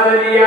वाचली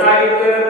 शक्ती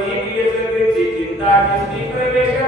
नहीं किए सके चिंता किसकी प्रवेश